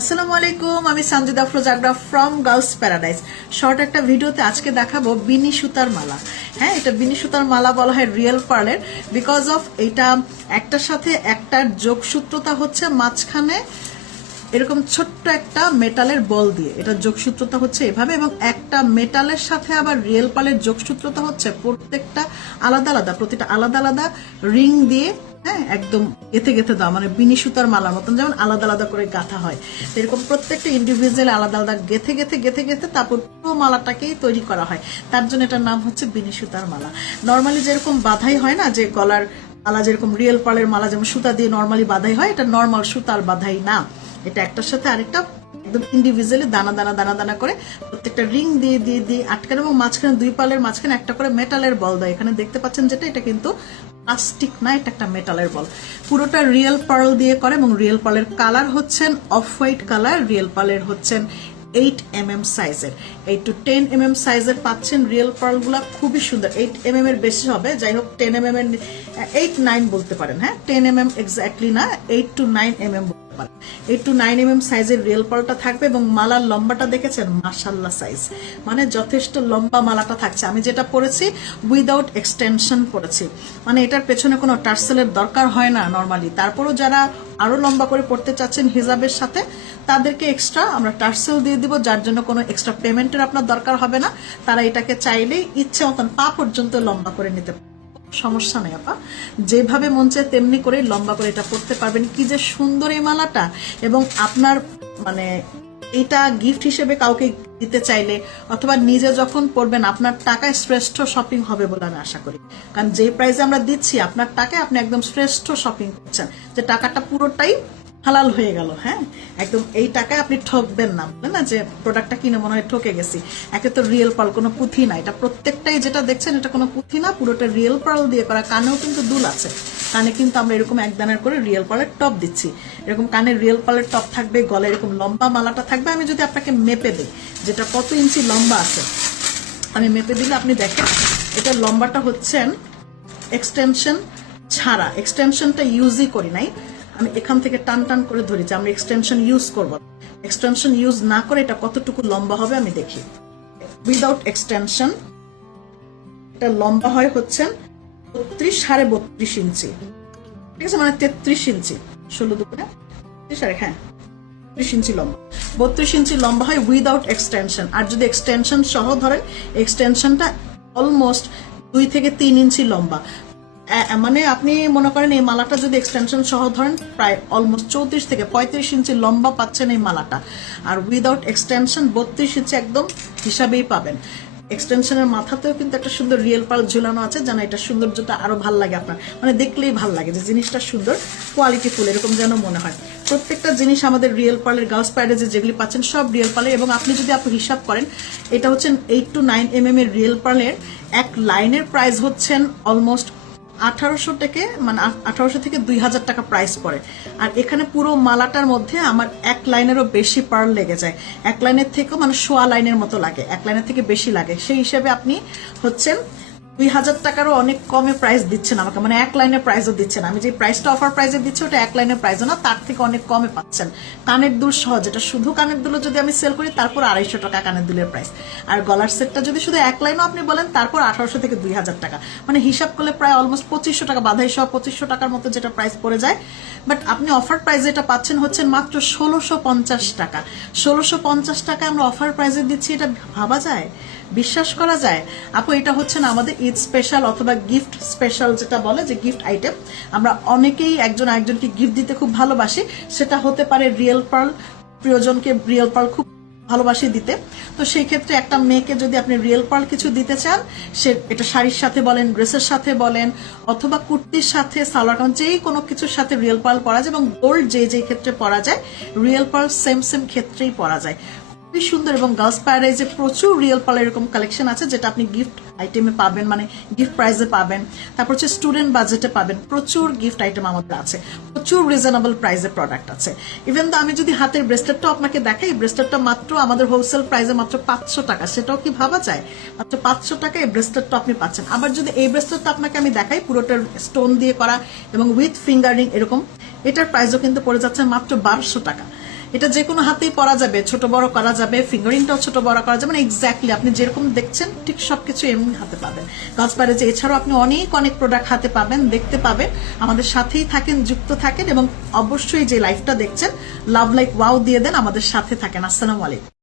আসসালামু আলাইকুম, আমি সঞ্জিদা ফ্রোজাগরা ফ্রম গার্লস প্যারাডাইস। শর্ট একটা ভিডিওতে আজকে দেখাবো বিনি সুতার মালা। হ্যাঁ, এটা বিনি সুতার মালা বলা হয় রিয়েল পার্লের, বিকজ অফ এটা একটার সাথে একটার যোগসূত্রতা হচ্ছে মাঝখানে এরকম ছোট্ট একটা মেটালের বল দিয়ে, এটা যোগসূত্রতা হচ্ছে এভাবে, এবং একটা মেটালের সাথে আবার রিয়েল পার্লের যোগসূত্রতা হচ্ছে প্রত্যেকটা আলাদা আলাদা, প্রতিটা আলাদা আলাদা রিং দিয়ে, হ্যাঁ, একদম গেথে গেথে দেওয়া, মানে বিনি সুতার মালার মতন যেমন আলাদা আলাদা করে গাঁথা হয়, এরকম প্রত্যেকটা ইন্ডিভিজুয়াল আলাদা আলাদা গেথে গেথে গেথে গেথে তারপর পুরো মালাটাকেই তৈরি করা হয়। তার জন্য এটার নাম হচ্ছে বিনি সুতার মালা। নর্মালি যেরকম বাঁধাই হয় না, যে গলার মালা যেরকম রিয়েল পার্লের মালা যেমন সুতা দিয়ে নর্মালি বাঁধাই হয়, এটা নর্মাল সুতার বাঁধাই না, এটা একটার সাথে আরেকটা একদম ইন্ডিভিজুয়ালি দানা দানা দানা দানা করে প্রত্যেকটা রিং দিয়ে দিয়ে দিয়ে আটকানো, এবং মাঝখানে দুই পালের মাঝখানে একটা করে মেটালের বল দেয়। এখানে দেখতে পাচ্ছেন যেটা, এটা কিন্তু প্লাস্টিক না, এটা একটা মেটালের বল। পুরোটা রিয়েল পার্ল দিয়ে করে, এবং রিয়েল পার্লের কালার হচ্ছেন অফ হোয়াইট কালার। রিয়েল পার্লের হচ্ছেন 8mm সাইজের, 8 to 10mm সাইজের পাচ্ছেন রিয়েল পার্ল গুলা, খুবই সুন্দর। 8mm এর বেশি হবে, যাই হোক 10mm এর 8-9 বলতে পারেন, হ্যাঁ 10mm এক্স্যাক্টলি না, 8 to 9mm বলতে পারেন। 8 to 9mm সাইজের রিয়েল পার্লটা থাকবে, এবং মালার লম্বাটা দেখেছেন, মাশাআল্লাহ সাইজ, মানে যথেষ্ট লম্বা মালাটা থাকছে। আমি যেটা পরেছি উইদাউট এক্সটেনশন পরেছি, মানে এটার পেছনে কোনো টার্সেলের দরকার হয় না নর্মালি। তারপরও যারা আরো লম্বা করে পড়তে চাচ্ছেন হিজাবের সাথে, তাদেরকে এক্সট্রা আমরা টার্সেল দিয়ে দিব, যার জন্য কোনো এক্সট্রা পেমেন্টের আপনার দরকার হবে না। তারা এটাকে চাইলেই ইচ্ছে মতন পা পর্যন্ত লম্বা করে নিতে পারে, সমস্যা নেই আপা, যেভাবে মন চায় তেমনি করে লম্বা করে এটা পড়তে পারবেন। কি যে সুন্দর এই মালাটা, এবং আপনার মানে এটা গিফট হিসেবে কাউকে দিতে চাইলে অথবা নিজে যখন পড়বেন, আপনার টাকায় শ্রেষ্ঠ শপিং হবে বলে আমি আশা করি। কারণ যে প্রাইসে আমরা দিচ্ছি আপনার টাকায়, আপনি একদম শ্রেষ্ঠ শপিং করছেন, যে টাকাটা পুরোটাই হালাল হয়ে গেল। হ্যাঁ, একদম এই টাকায় আপনি ঠকবেন না, বলে না যে প্রোডাক্টটা কিনে মনে হয় ঠকে গেছি। একে তো রিয়েল পার্ল, কোনো পুঁথি না, এটা প্রত্যেকটাই যেটা দেখছেন এটা কোনো পুঁথি না, পুরোটা রিয়েল পার্ল দিয়ে করা। কানেও কিন্তু দুল আছে, কানে কিন্তু আমরা এরকম এক দানার করে রিয়েল পার্লের টপ দিচ্ছি, এরকম কানের রিয়েল পার্লের টপ থাকবে, গলায় এরকম লম্বা মালাটা থাকবে। আমি যদি আপনাকে মেপে দিই যেটা কত ইঞ্চি লম্বা আছে, আমি মেপে দিলে আপনি দেখেন এটা লম্বাটা হচ্ছেন এক্সটেনশন ছাড়া, এক্সটেনশনটা ইউজই করি নাই, আমি এখান থেকে টান টান করে ধরি যে আমরা এক্সটেনশন ইউজ করব। এক্সটেনশন ইউজ না করে এটা কতটুকু লম্বা হবে আমি দেখি। উইদাউট এক্সটেনশন এটা লম্বা হয় হচ্ছেন 32.5 ইঞ্চি, ঠিক আছে, মানে 33 ইঞ্চি, 16 দুপুরে 30, হ্যাঁ 30 ইঞ্চি লম্বা, 32 ইঞ্চি লম্বা হয় উইদাউট এক্সটেনশন। আর যদি এক্সটেনশন সহ ধরেন, এক্সটেনশনটা অলমোস্ট 2 থেকে 3 ইঞ্চি লম্বা। মানে আপনি মনে করেন এই মালাটা যদি এক্সটেনশন সহ ধরেন, প্রায় অলমোস্ট 34 থেকে 35 ইঞ্চি লম্বা পাচ্ছেন এই মালাটা। আর উইদাউট এক্সটেনশন 32 ইঞ্চি একদম হিসাবেই পাবেন। এক্সটেনশনের মাথাতেও কিন্তু একটা সুন্দর রিয়েল পার্ল ঝুলানো আছে, যেন এটা সৌন্দর্যটা আরো ভাল লাগে আপনার, মানে দেখলেই ভাল লাগে যে জিনিসটা সুন্দর, কোয়ালিটিফুল এরকম যেন মনে হয়। প্রত্যেকটা জিনিস আমাদের রিয়েল পার্লের গার্লস প্যারাডাইসে যেগুলি পাচ্ছেন সব রিয়েল পার্লের, এবং আপনি যদি আপনি হিসাব করেন, এটা হচ্ছেন 8 to 9mm এর রিয়েল পার্লের এক লাইনের প্রাইস হচ্ছেন অলমোস্ট 1800 থেকে, মানে 1800 থেকে 2000 টাকা প্রাইস পড়ে। আর এখানে পুরো মালাটার মধ্যে আমার এক লাইনেরও বেশি পার্ল লেগে যায়, এক লাইনের থেকেও মানে সোয়া লাইনের মতো লাগে, এক লাইনের থেকে বেশি লাগে। সেই হিসেবে আপনি হচ্ছেন 2000 টাকারও অনেক কমে প্রাইস দিচ্ছেন আমাকে, মানে এক লাইনের প্রাইসও দিচ্ছেন। আমি যে প্রাইসটা অফার প্রাইসে দিচ্ছি ওটা এক লাইনের প্রাইসও না, তার থেকে অনেক কমে পাচ্ছেন। কানের দুল সহ, যেটা শুধু কানের দুলও যদি আমি সেল করি তারপর 250 টাকা কানের দুলের প্রাইস। আর গলার সেটটা যদি শুধু এক লাইনও আপনি বলেন তারপর 1800 থেকে 2000 টাকা, মানে হিসাব করলে প্রায় অলমোস্ট 2500 টাকা, বাধাই সহ 2500 টাকার মতো যেটা প্রাইস পড়ে যায়। বাট আপনি অফার প্রাইসে এটা পাচ্ছেন হচ্ছেন মাত্র 1650 টাকা। 1650 টাকা আমরা অফার প্রাইসে দিচ্ছি, এটা ভাবা যায়, বিশ্বাস করা যায়? আপু এটা হচ্ছে না আমাদের ঈদ স্পেশাল অথবা গিফট স্পেশাল, যেটা বলে যে গিফট আইটেম, আমরা অনেকেই একজন আরেকজনকে গিফট দিতে খুব ভালোবাসি। সেটা হতে পারে রিয়েল পার্ল, প্রিয়জনকে রিয়েল পার্ল খুব ভালোবাসি দিতে। তো সেই ক্ষেত্রে একটা মেয়েকে যদি আপনি রিয়েল পার্ল কিছু দিতে চান, সে এটা শাড়ির সাথে বলেন, ড্রেসের সাথে বলেন, অথবা কুর্তির সাথে, সালোয়ার কামিজ, যেই কোনো কিছুর সাথে রিয়েল পার্ল পরা যায়, এবং গোল্ড যে ক্ষেত্রে পরা যায়, রিয়েল পার্ল সেম ক্ষেত্রেই পরা যায়। খুবই সুন্দর। এবং গার্লস প্যারাডাইসে প্রচুর রিয়েল পার্ল এরকম কালেকশন আছে, যেটা আপনি গিফট আইটেমে পাবেন, মানে গিফট প্রাইসে পাবেন। তারপর হচ্ছে স্টুডেন্ট বাজেটে পাবেন, প্রচুর গিফট আইটেম আমাদের আছে, প্রচুর রিজনেবল প্রাইসে প্রোডাক্ট আছে। ইভেন তো আমি যদি হাতের ব্রেসলেটটাও আপনাকে দেখাই, ব্রেসলেটটা মাত্র আমাদের হোলসেল প্রাইসে মাত্র 500 টাকা, সেটাও কি ভাবা যায়? মাত্র 500 টাকা এই ব্রেসলেটটা আপনি পাচ্ছেন। আবার যদি এই ব্রেসলেটটা আপনাকে আমি দেখাই, পুরোটা স্টোন দিয়ে করা এবং উইথ ফিঙ্গারিং এরকম, এটার প্রাইসও কিন্তু পড়ে যাচ্ছে মাত্র 1200 টাকা। এটা যে কোনো হাতেই পরা যাবে, ছোট বড় করা যাবে, ফিঙ্গারিংটাও ছোট বড় করা যাবে, মানে এক্স্যাক্টলি আপনি যেরকম দেখছেন ঠিক সবকিছু এমনি হাতে পাবেন গার্লস প্যারাডাইজে। এছাড়াও আপনি অনেক অনেক প্রোডাক্ট হাতে পাবেন, দেখতে পাবেন। আমাদের সাথেই থাকেন, যুক্ত থাকেন, এবং অবশ্যই যে লাইভটা দেখছেন লাভ লাইক ওয়াও দিয়ে দেন, আমাদের সাথে থাকেন। আসসালামু আলাইকুম।